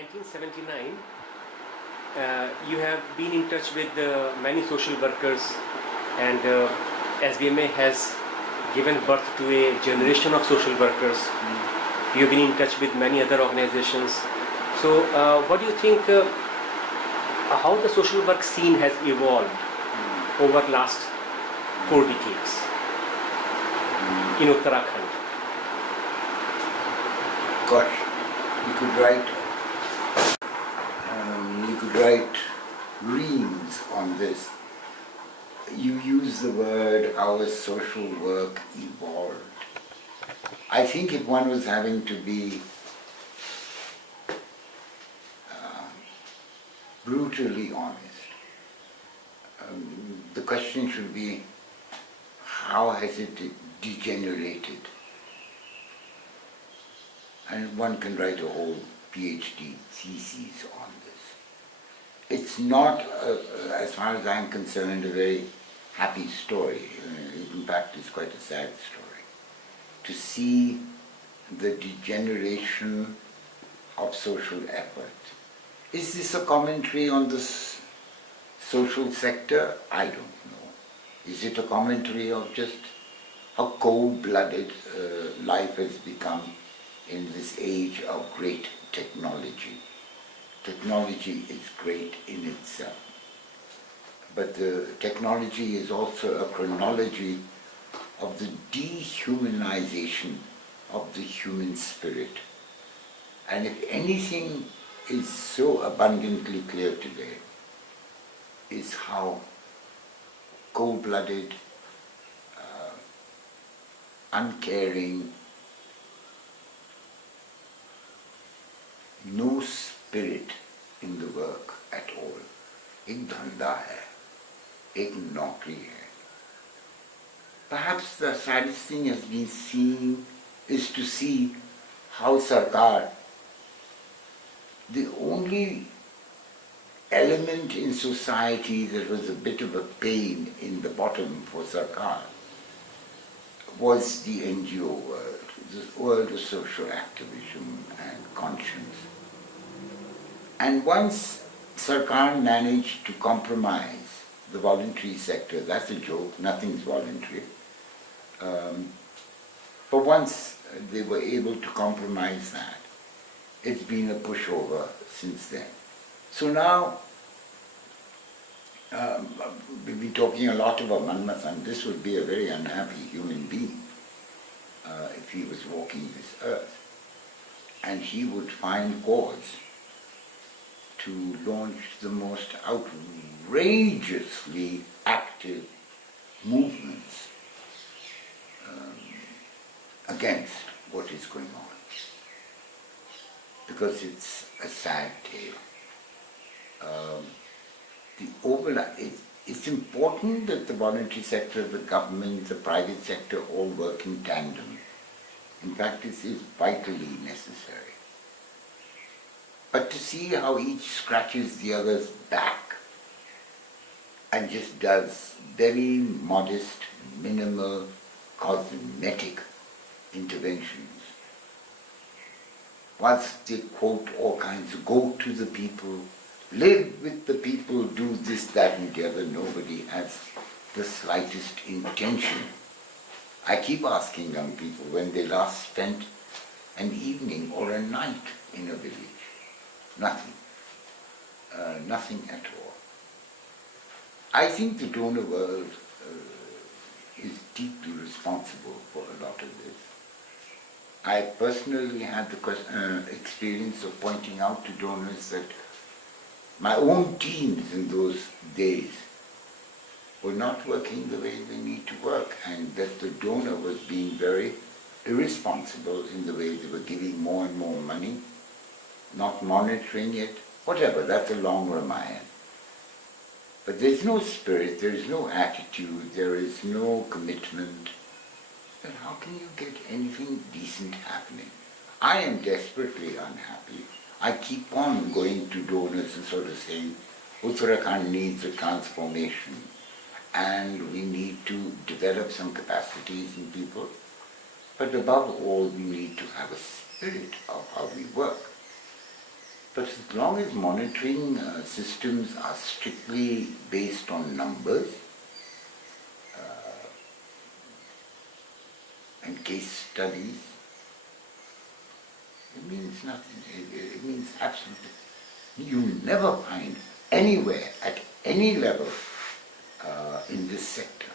1979, you have been in touch with many social workers, and SBMA has given birth to a generation of social workers. You have been in touch with many other organizations. So, what do you think? How the social work scene has evolved over last 4 decades in Uttarakhand? Gosh, you could write reams on this. You use the word how has social work evolved. I think if one was having to be brutally honest, the question should be, how has it degenerated? And one can write a whole PhD thesis on this. It's not, as far as I'm concerned, a very happy story. In fact, it's quite a sad story. To see the degeneration of social effort. Is this a commentary on the social sector? I don't know. Is it a commentary of just how cold-blooded life has become in this age of great technology? Technology is great in itself, but the technology is also a chronology of the dehumanization of the human spirit. And if anything is so abundantly clear today, is how cold-blooded, uncaring, no spirit in the work at all. एक धंधा है, एक नौकरी है. Perhaps the saddest thing has been seen is to see how Sarkar, the only element in society that was a bit of a pain in the bottom for Sarkar, was the NGO world, the world of social activism and conscience. And once Sarkar managed to compromise the voluntary sector, that's a joke, nothing's voluntary, but once they were able to compromise that, it's been a pushover since then. So now, we've been talking a lot about Manmathan. This would be a very unhappy human being if he was walking this earth. And he would find cause to launch the most outrageously active movements against what is going on. Because it's a sad tale. It's important that the voluntary sector, the government, the private sector all work in tandem. In fact, it is vitally necessary. But to see how each scratches the other's back and just does very modest, minimal, cosmetic interventions, whilst they quote all kinds of, go to the people, live with the people, do this, that and the other. Nobody has the slightest intention. I keep asking young people when they last spent an evening or a night in a village. Nothing. Nothing at all. I think the donor world is deeply responsible for a lot of this. I personally had the experience of pointing out to donors that my own teams in those days were not working the way they need to work, and that the donor was being very irresponsible in the way they were giving more and more money, not monitoring it, whatever, that's a long Ramayan. But there's no spirit, there is no attitude, there is no commitment. Then how can you get anything decent happening? I am desperately unhappy. I keep on going to donors and sort of saying, Uttarakhand needs a transformation and we need to develop some capacities in people. But above all, we need to have a spirit of how we work. But as long as monitoring systems are strictly based on numbers and case studies, it means nothing. It means absolutely. You never find anywhere at any level in this sector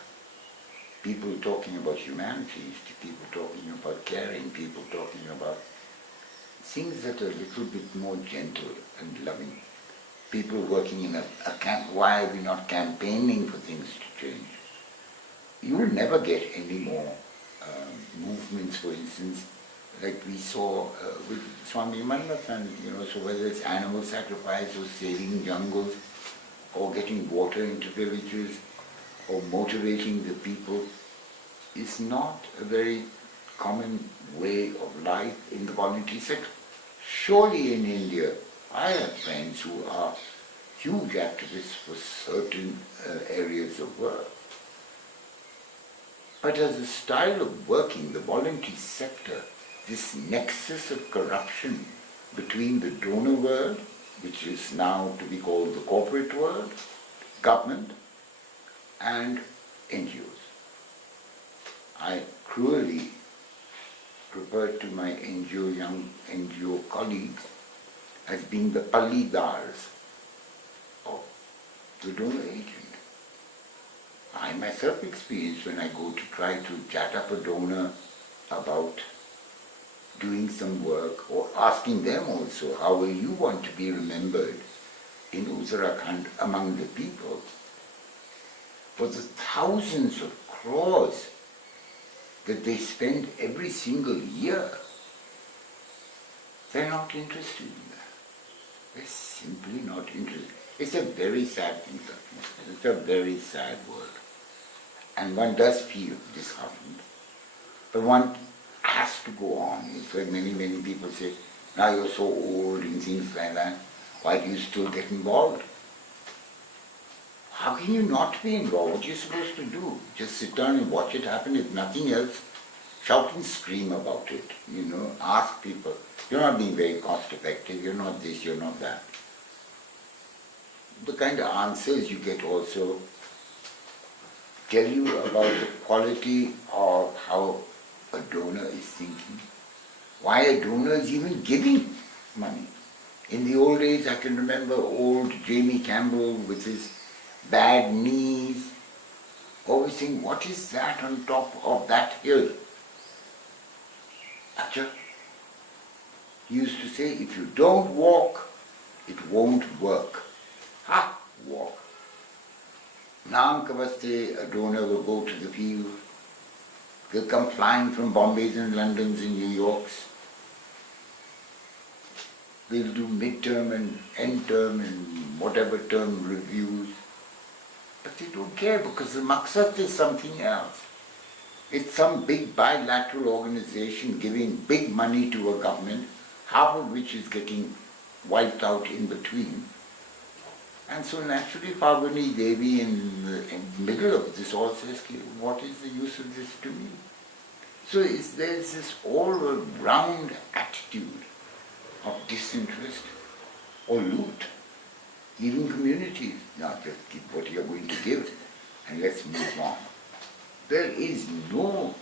people talking about humanities, people talking about caring, people talking about things that are a little bit more gentle and loving. People working in a camp. Why are we not campaigning for things to change? You will never get any more movements, for instance, like we saw with Swami Manvathan, so whether it's animal sacrifice or saving jungles or getting water into villages or motivating the people, is not a very common way of life in the voluntary sector. Surely in India, I have friends who are huge activists for certain areas of work. But as a style of working, the voluntary sector, this nexus of corruption between the donor world, which is now to be called the corporate world, government, and NGOs. I cruelly refer to my young NGO colleagues as being the palidars of the donor agent. I myself experience when I go to try to chat up a donor about doing some work or asking them also, how will you want to be remembered in Uttarakhand among the people? For the thousands of crores that they spend every single year, they're not interested in that. They're simply not interested. It's a very sad thing, it's a very sad world. And one does feel disheartened. But one has to go on. It's like many people say, now you're so old and things like that, why do you still get involved? How can you not be involved? What are you supposed to do? Just sit down and watch it happen, if nothing else, shout and scream about it, ask people. You're not being very cost effective, you're not this, you're not that. The kind of answers you get also tell you about the quality of how a donor is thinking, why a donor is even giving money. In the old days, I can remember old Jamie Campbell with his bad knees, always saying, what is that on top of that hill? Acha. He used to say, if you don't walk, it won't work. Ha! Walk. Nankavaste, a donor will go to the field. They'll come flying from Bombays and Londons and New Yorks. They'll do midterm and end term and whatever term reviews. But they don't care because the maksat is something else. It's some big bilateral organization giving big money to a government, half of which is getting wiped out in between. And so naturally Falguni Devi in the middle of this all says, what is the use of this to me? So there's this all-round attitude of disinterest or loot. Even communities, now just give what you're going to give and let's move on. There is no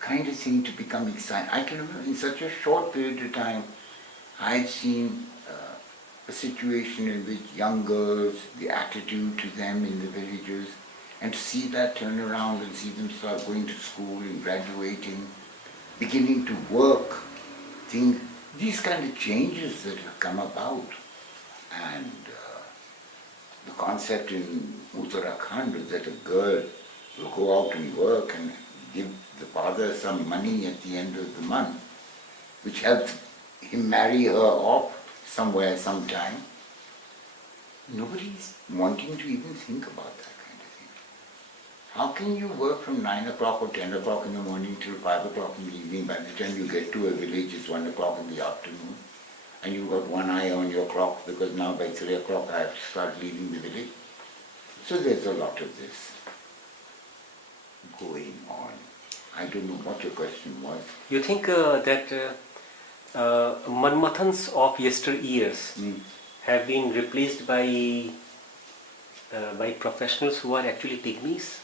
kind of thing to become excited. I can remember in such a short period of time, I'd seen a situation in which young girls, the attitude to them in the villages, and to see that turn around and see them start going to school and graduating, beginning to work, these kind of changes that have come about. And the concept in Uttarakhand is that a girl will go out and work and give the father some money at the end of the month, which helps him marry her off somewhere, sometime. Nobody's wanting to even think about that kind of thing. How can you work from 9 o'clock or 10 o'clock in the morning till 5 o'clock in the evening? By the time you get to a village, it's 1 o'clock in the afternoon, and you've got one eye on your clock because now by 3 o'clock I have to start leaving the village. So there's a lot of this going on. I don't know what your question was. You think that Manmathans of yesteryears Mm. have been replaced by professionals who are actually pygmies,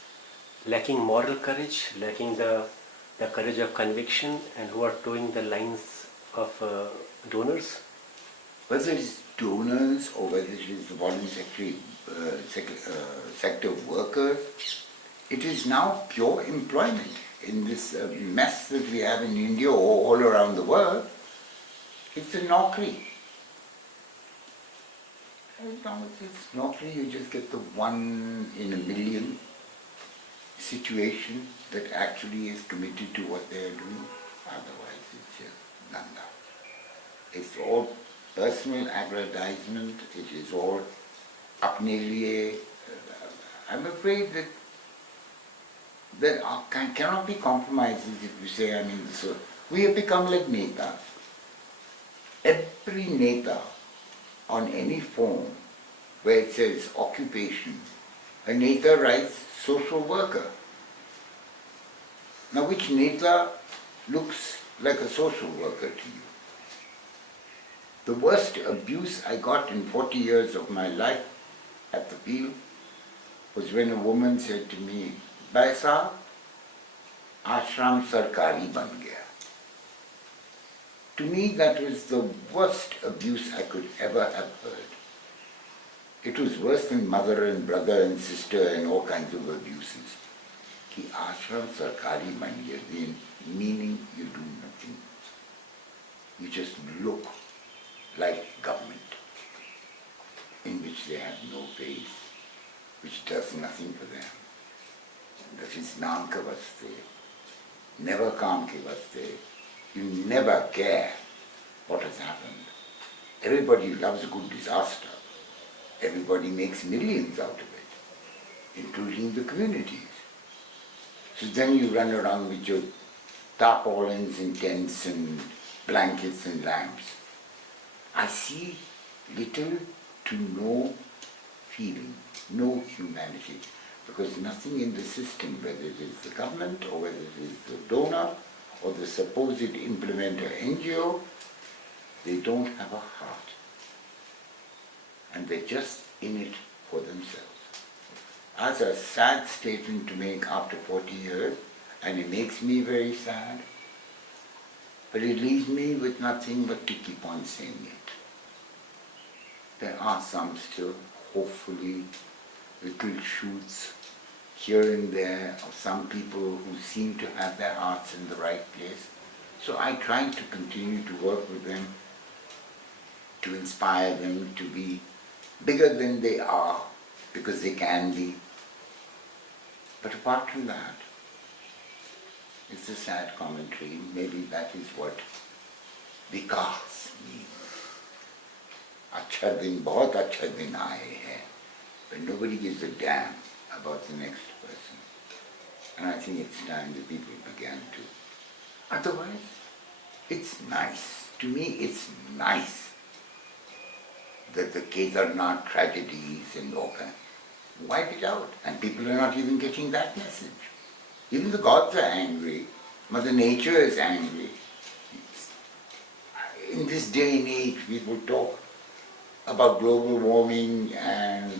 lacking moral courage, lacking the courage of conviction, and who are towing the lines of donors. Whether it's donors or whether it is the voluntary sector workers, it is now pure employment in this mess that we have in India or all around the world. It's a naukri. As long as it's naukri, you just get the one in a million situation that actually is committed to what they are doing. Otherwise, it's just nanda. It's all personal aggrandizement. It is all apne liye. I'm afraid that there cannot be compromises if you say, I mean, so we have become like netas. Every neta on any form where it says occupation, a neta writes social worker. Now which neta looks like a social worker to you? The worst abuse I got in 40 years of my life at the field was when a woman said to me, "Bhai Sahab, ashram sarkari ban gaya." To me, that was the worst abuse I could ever have heard. It was worse than mother and brother and sister and all kinds of abuses. Ki ashram sarkari ban gaya, meaning you do nothing. You just look like government, in which they have no faith, which does nothing for them. That is naam ka vaste, never kaam ke vaste. You never care what has happened. Everybody loves a good disaster. Everybody makes millions out of it, including the communities. So then you run around with your tarpaulins and tents and blankets and lamps. I see little to no feeling, no humanity, because nothing in the system, whether it is the government or whether it is the donor or the supposed implementer NGO, they don't have a heart. And they're just in it for themselves. That's a sad statement to make after 40 years, and it makes me very sad. But it leaves me with nothing but to keep on saying it. There are some still, hopefully, little shoots here and there of some people who seem to have their hearts in the right place. So I try to continue to work with them, to inspire them to be bigger than they are, because they can be. But apart from that, it's a sad commentary. Maybe that is what vikas means. अच्छा दिन बहुत अच्छा दिन आए हैं, but nobody gives a damn about the next person. And I think it's time that people began to. Otherwise, it's nice. To me, it's nice that the Kedarnath tragedies and all that, wipe it out. And people are not even getting that message. Even the gods are angry. Mother Nature is angry. In this day and age, people talk about global warming and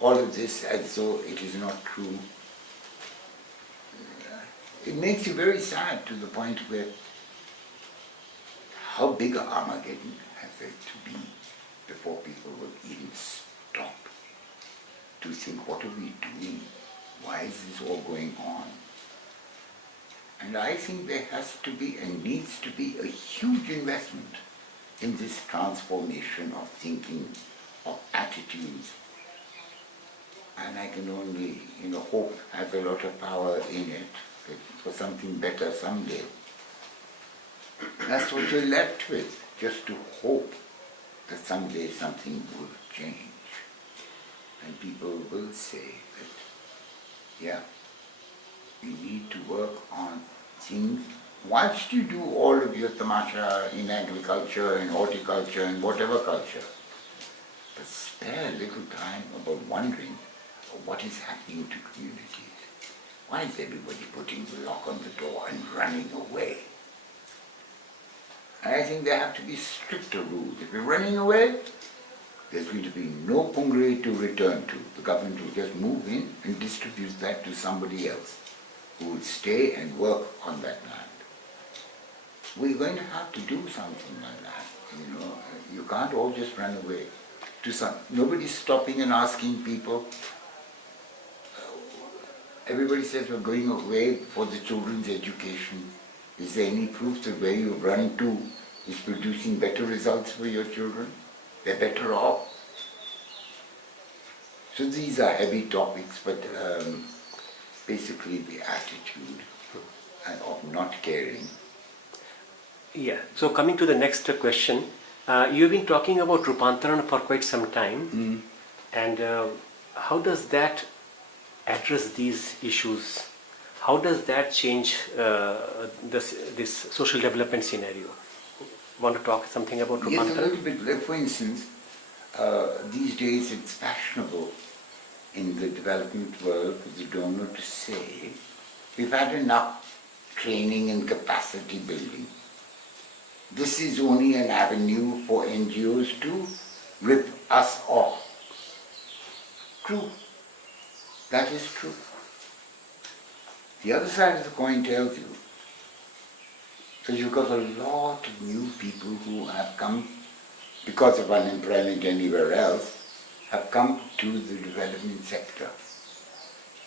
all of this as though it is not true. It makes you very sad to the point where how big a Armageddon has it to be before people will even stop to think, what are we doing? Why is this all going on? And I think there has to be and needs to be a huge investment in this transformation of thinking, of attitudes. And I can only, hope has a lot of power in it for something better someday. That's what you're left with, just to hope that someday something will change. And people will say that, yeah, you need to work on things. Once you do all of your tamasha in agriculture and horticulture and whatever culture, but spare a little time about wondering what is happening to communities. Why is everybody putting the lock on the door and running away? And I think there have to be stricter rules. If you're running away, there's going to be no Pungre to return to. The government will just move in and distribute that to somebody else who will stay and work on that land. We're going to have to do something like that. You know, you can't all just run away to some. Nobody's stopping and asking people. Everybody says we're going away for the children's education. Is there any proof that where you run to is producing better results for your children? They're better off. So these are heavy topics, but basically the attitude of not caring. Yeah. So coming to the next question, you've been talking about Rupantaran for quite some time, and how does that address these issues? How does that change this social development scenario? Want to talk something about Yes, a Rupantaran? little bit. Like for instance, these days it's fashionable in the development world for the donor to say, we've had enough training and capacity building. This is only an avenue for NGOs to rip us off. True. That is true. The other side of the coin tells you that you've got a lot of new people who have come, because of unemployment anywhere else, have come to the development sector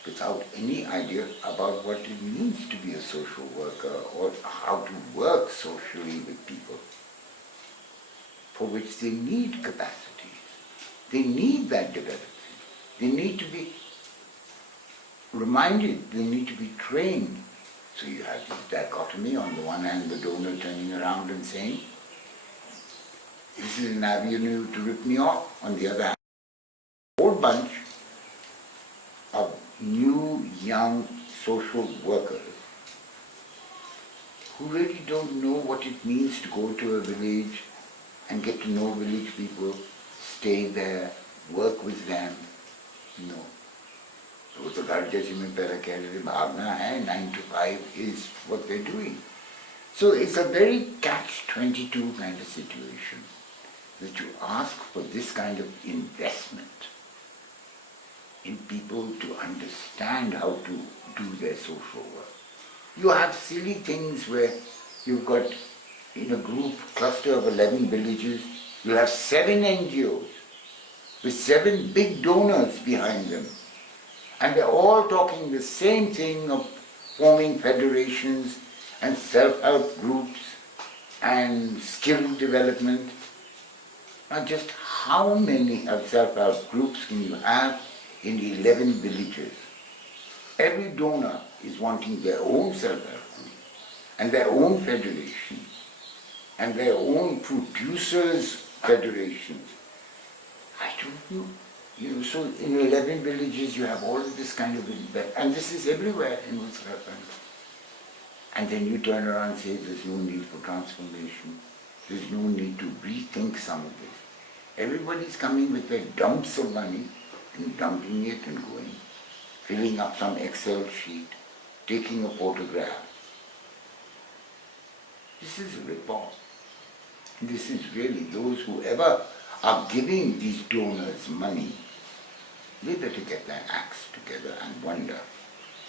without any idea about what it means to be a social worker or how to work socially with people, for which they need capacity. They need that development. They need to be reminded, they need to be trained. So you have this dichotomy, on the one hand the donor turning around and saying, this is an avenue to rip me off. On the other hand, a whole bunch of new young social workers who really don't know what it means to go to a village and get to know village people, stay there, work with them, you know. So the घर जैसे मैं पहले कह रहे थे भावना है, 9 to 5 is what they're doing. So it's a very catch-22 kind of situation that you ask for this kind of investment in people to understand how to do their social work. You have silly things where you've got, in a group cluster of 11 villages, you have 7 NGOs with 7 big donors behind them. And they're all talking the same thing of forming federations and self-help groups and skill development. Now just how many of self-help groups can you have in 11 villages? Every donor is wanting their own self-help group and their own federation and their own producers' federations. I don't know. You know, so in 11 villages you have all of this kind of investment, and this is everywhere in Uttarakhand. And then you turn around and say there's no need for transformation, there's no need to rethink some of this. Everybody's coming with their dumps of money and dumping it and going, filling up some Excel sheet, taking a photograph. This is a rip-off. This is really those who ever are giving these donors money, they better get their acts together and wonder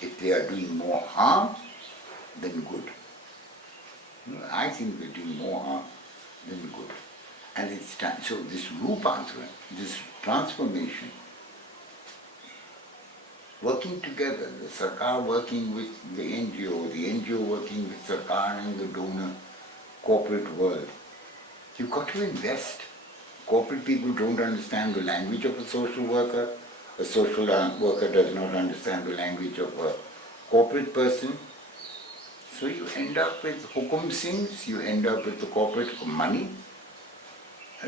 if they are doing more harm than good. I think they're doing more harm than good. And it's time. So this Rupantaran, this transformation, working together, the Sarkar working with the NGO working with Sarkar and the donor corporate world, you've got to invest. Corporate people don't understand the language of a social worker. A social worker does not understand the language of a corporate person. So you end up with Hukum Singhs, you end up with the corporate money,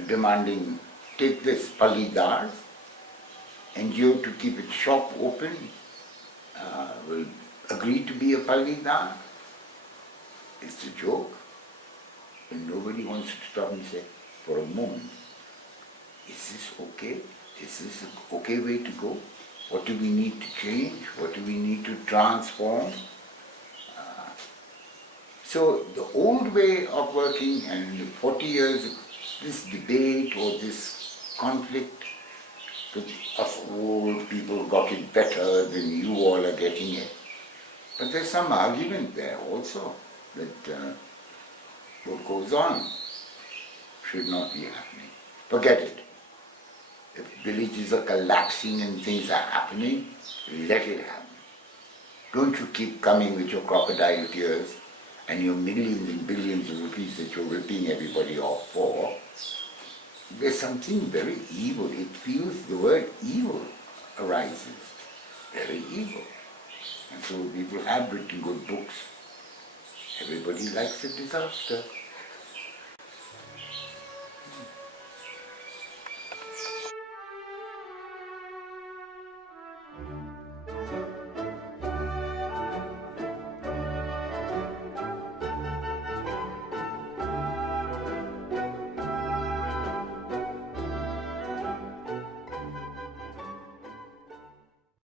demanding, take this Palidars, NGO to keep its shop open, will agree to be a Palidar. It's a joke. And nobody wants to stop and say, for a moment, is this okay? Is this an okay way to go? What do we need to change? What do we need to transform? So the old way of working and the 40 years, this debate or this conflict, that us old people got it better than you all are getting it. But there's some argument there also that what goes on should not be happening. Forget it. If villages are collapsing and things are happening, let it happen. Don't you keep coming with your crocodile tears and your millions and billions of rupees that you're ripping everybody off for. There's something very evil. It feels the word evil arises. Very evil. And so people have written good books. Everybody likes a disaster.